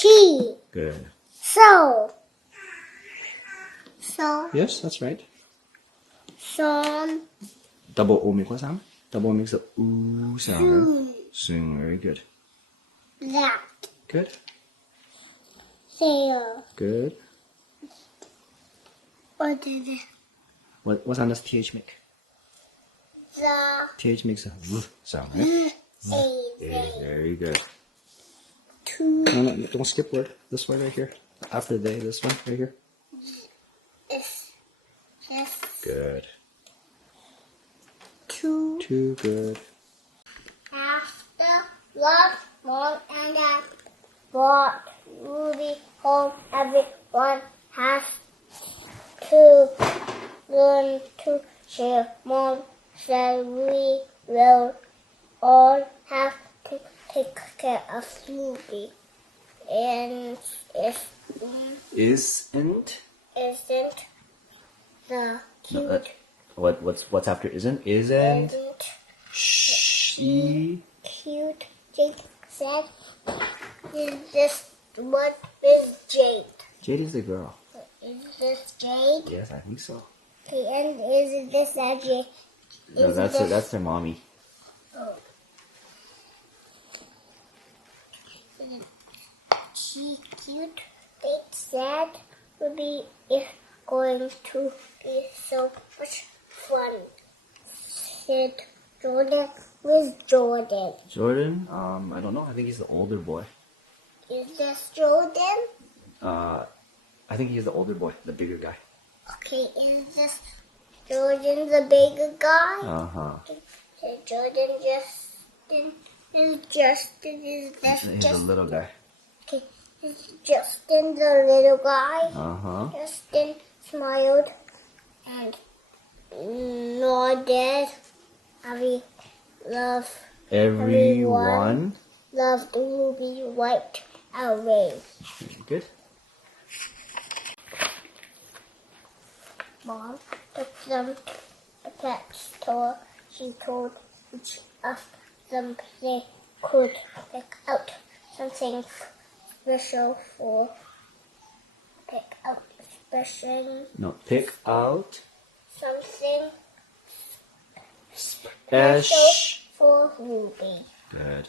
She. Good. So. Yes, that's right. Son. Double O makes what sound? Double O makes the oo sound. Right? Soon. Very good. That. Good. There. Good. What is it? What sound does TH make? The. TH makes a V sound, right? Yeah, very good. Two. No, don't skip word. This one right here. After they, this one right here. Is. Yes. Good. Two. Two, good. After love, mom and dad brought Ruby home, everyone has to learn to share. Mom said we will all have to take care of Ruby. And Isn't? isn't the cute, What's after isn't? Isn't. isn't She. cute, Jake said. Is this what is Jade? Jade is the girl. Is this Jade? Yes, I think so. Okay, and is this that Jade? No, that's their mommy. Oh. She cute. Jade said would be if going to be so much fun. Said Jordan. Where's Jordan? Jordan? I don't know. I think he's the older boy. Is this Jordan? I think he's the older boy, the bigger guy. Okay, is this Jordan the bigger guy? Uh-huh. So Jordan Justin is Justin is this He's just the little guy. okay, is Justin the little guy? Uh-huh. Justin smiled and nodded. Abby loved Everyone. loved Ruby wiped away. Good. Mom took them to the pet store. She told each of them they could pick out something special for pick out No, pick out. something Special. for Ruby. Good.